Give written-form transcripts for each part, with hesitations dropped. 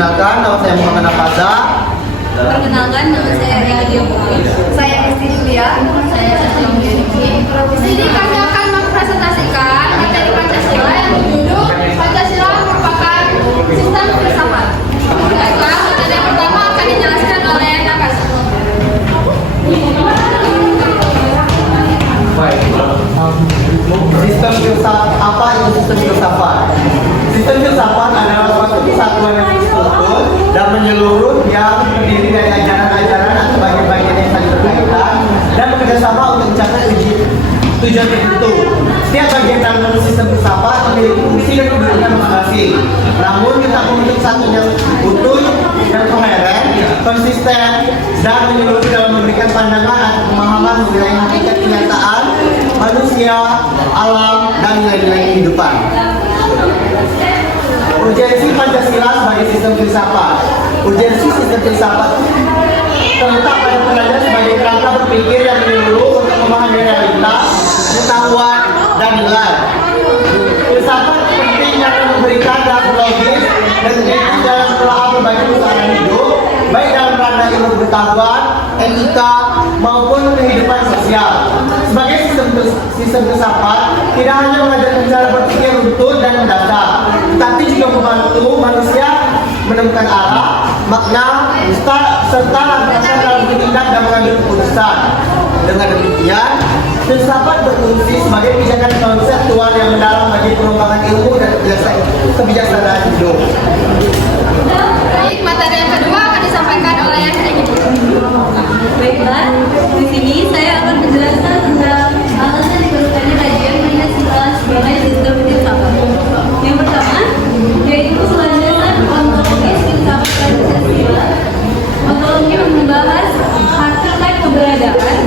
Perkenalkan, nama saya Muhammad Nafaza. Perkenalkan, nama saya Ria Putri. Saya Esti Julia. Saya Sastra Mulyadi. Di sini kami akan mempresentasikan materi Pancasila yang berjudul Pancasila merupakan sistem filsafat. Baiklah, materi yang pertama akan dijelaskan oleh Nakas. Sistem filsafat apa itu sistem filsafat? Sistem filsafat adalah suatu kesatuan yang struktur dan menyeluruh yang terdiri dari ajaran-ajaran atau bagian-bagian yang saling berkaitan dan bekerjasama untuk mencapai tujuan tertentu. Setiap bagian dalam sistem filsafat memiliki fungsi dan kedudukan masing-masing. Namun kita membentuk satu yang utuh dan koheren, konsisten dan menyeluruh dalam memberikan pandangan atau pemahaman mengenai hakikat kenyataan manusia, alam, dan nilai-nilai kehidupan. Urgensi Pancasila sebagai sistem filsafat. Urgensi sistem filsafat terletak pada pengajaran sebagai kerangka berpikir yang menyeluruh untuk memahami realitas, pengetahuan, dan nilai. Filsafat penting yang memberikan dasar logis dan kritis dalam menelaah berbagai persoalan hidup, baik dalam ranah ilmu pengetahuan, etika, maupun kehidupan sosial. Sebagai sistem filsafat tidak hanya mengajarkan cara berpikir runtut dan mendasar, tapi juga membantu manusia menemukan arah, makna, serta landasan dalam bertindak dan mengambil keputusan. Dengan demikian, filsafat berfungsi sebagai pijakan konseptual yang mendalam bagi pengembangan ilmu dan kebijaksanaan hidup. Baik, materi yang kedua akan disampaikan oleh Egi. Baiklah, di sini saya akan menjelaskan tentang alasan diperlukannya kajian Pancasila sebagai sistem filsafat. Yang pertama, yaitu landasan ontologis filsafat Pancasila. Ontologi membahas hakikat keberadaan.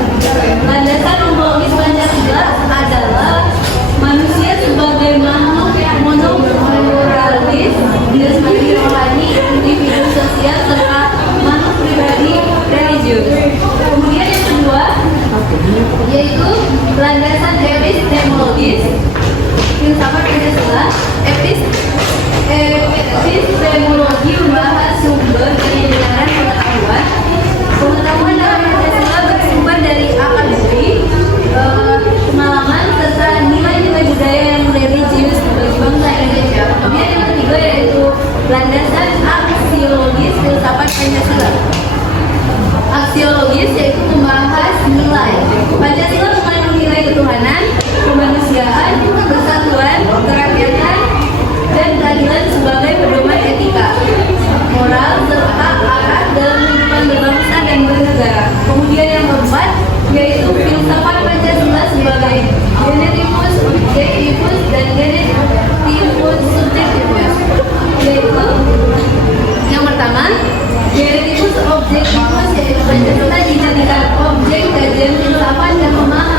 Landasan ontologis Pancasila adalah manusia sebagai makhluk yang monopluralis, dilestari rohani, individu sosial, serta makhluk pribadi religius. Kemudian yang kedua, yaitu landasan epistemologis filsafat Pancasila. Epistemologi membahas sumber kebenaran pengetahuan. Pengetahuan dalam Pancasila bersumber dari akademik, pengalaman, serta nilai-nilai budaya yang religius bagi bangsa Indonesia. Kemudian yang ketiga yaitu landasan aksiologis filsafat Pancasila. Aksiologis yaitu membahas nilai. Pancasila mengandung nilai ketuhanan, kemanusiaan, persatuan, kerakyatan, dan keadilan sebagai pedoman etika, moral, serta arah dalam kehidupan berbangsa dan bernegara. Kemudian yang keempat yaitu filsafat Pancasila sebagai genetivus objektivus dan genetivus subjektivus. Yaitu yang pertama, genetivus objektivus yaitu Pancasila dijadikan objek kajian filsafat dan pemahaman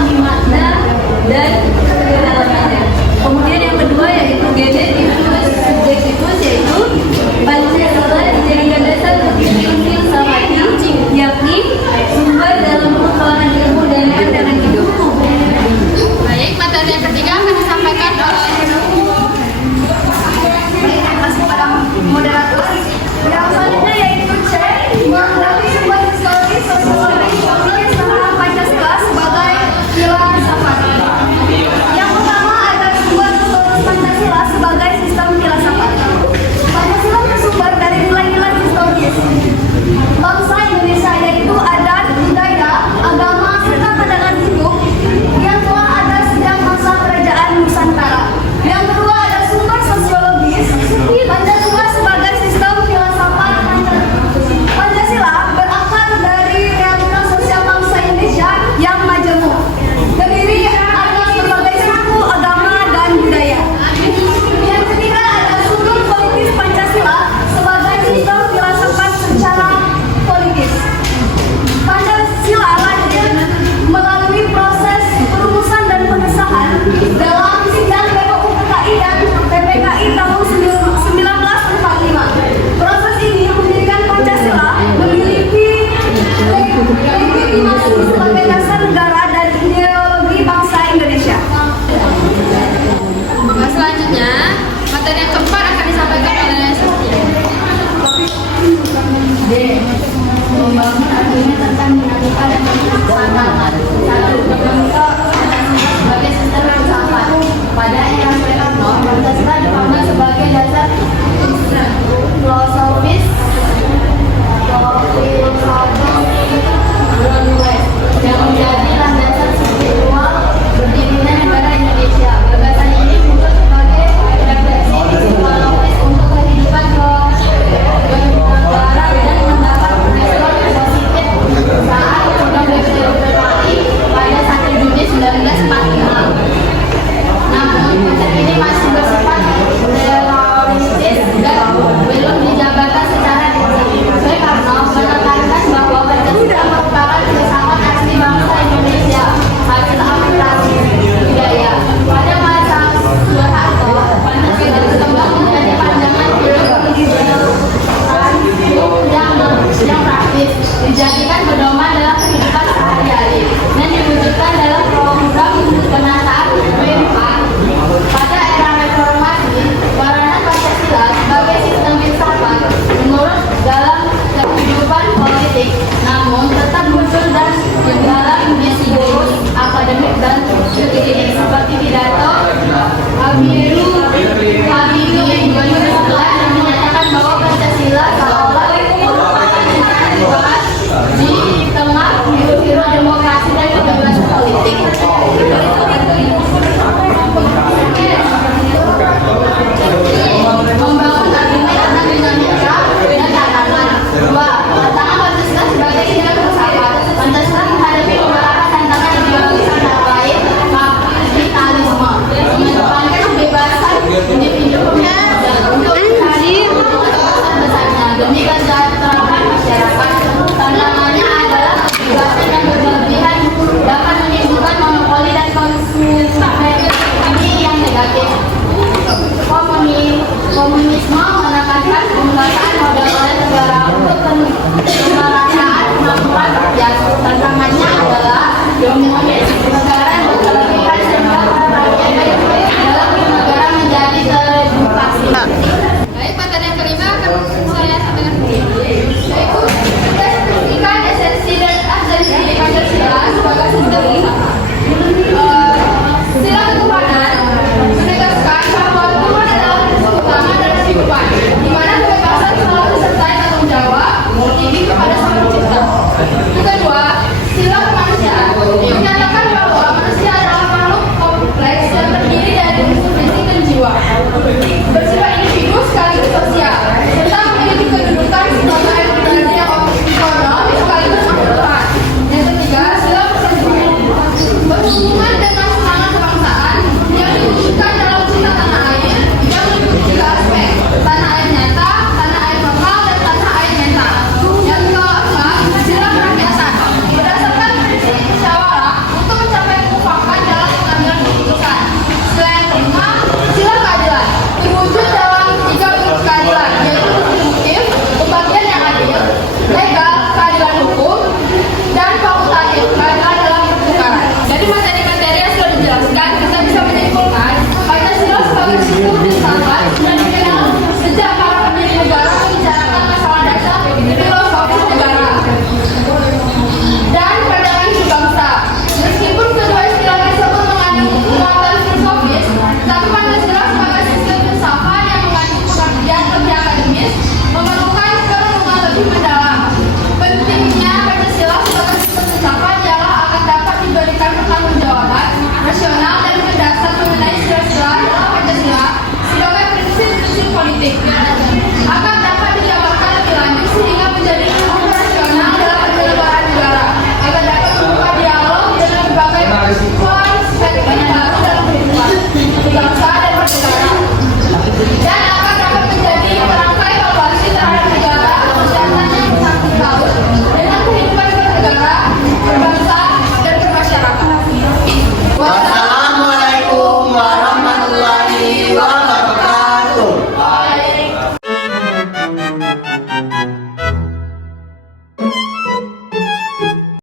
Pancasila